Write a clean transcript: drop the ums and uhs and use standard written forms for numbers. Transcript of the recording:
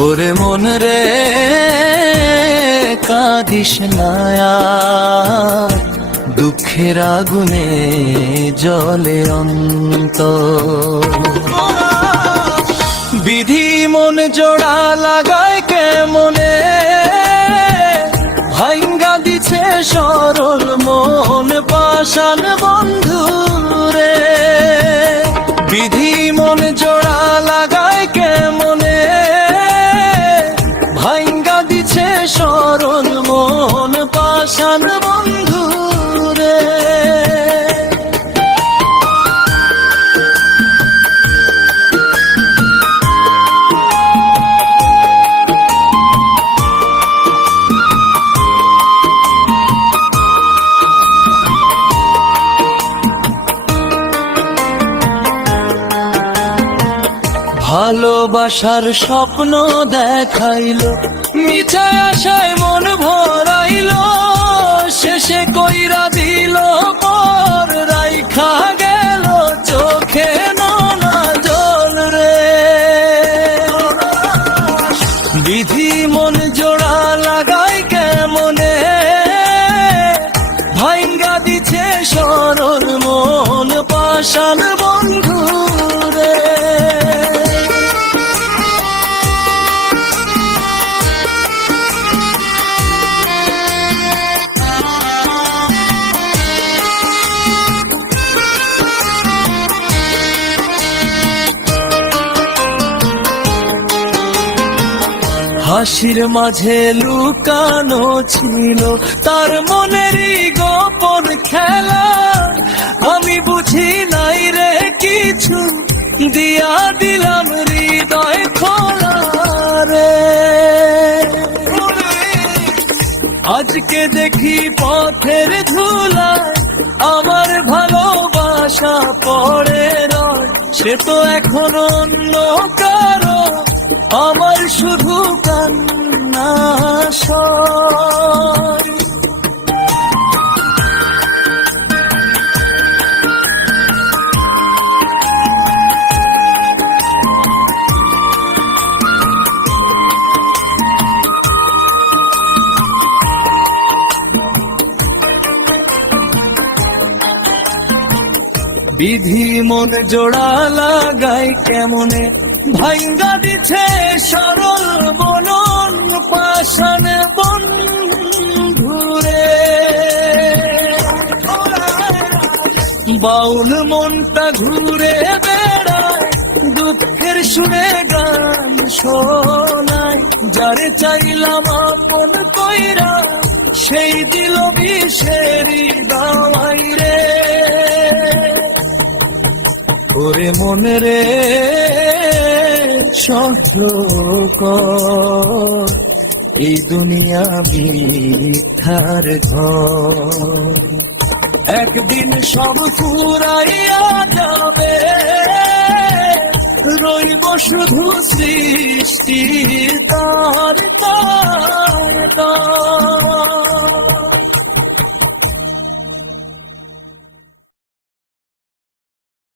ওরে মন রে কাঁদিস না আর, দুঃখের আগুনে জ্বলে অন্তর। বিধি মন জোড়া লাগায় কেমনে, ভাঙ্গা দিছে সরল মন পাষাণ বন্ধু রে। বিধি মন জোড়া লাগায় কেমনে, ভাঙ্গা দিছে সরল মন পাষাণ বন্ধু রে। ভালোবাসার স্বপ্ন দেখাইলো, মিছা আশায় মন ভরাইলো, শেষে কইরা দিল পর, রাইখা গেল চোখে নোনা জল রে। বিধি মন জোড়া লাগাই কেমনে, ভাঙ্গা দিছে সরল মন পাষাণ বন্ধু রে। হাসির মাঝে লুকানো ছিল তার মনেরই গোপন খেলা, আমি বুঝি নাই রে কিছু, দিয়া দিলাম হৃদয় খোলা রে। আজকে দেখি পথের ধুলায় আমার ভালোবাসা পড়ে রয়, সে তো এখন অন্য কারো, আমার শুধু কান্না সয়। বিধি মন জোড়া লাগাই কেমনে, ভাঙ্গা দিছে সরল মনন পাষাণ বন্ধু রে। বাউল মনটা ঘুরে বেড়ায়, দুঃখের সুরে গান শোনায়, যারে চাইলাম আপন কইরা, সেই দিল বিষেরি দাওয়াই রে। ওরে মন রে সহ্য কর, এই দুনিয়া মিথ্যার ঘর, একদিন সব ফুরাইয়া যাবে, রইব শুধু সৃষ্টি তার।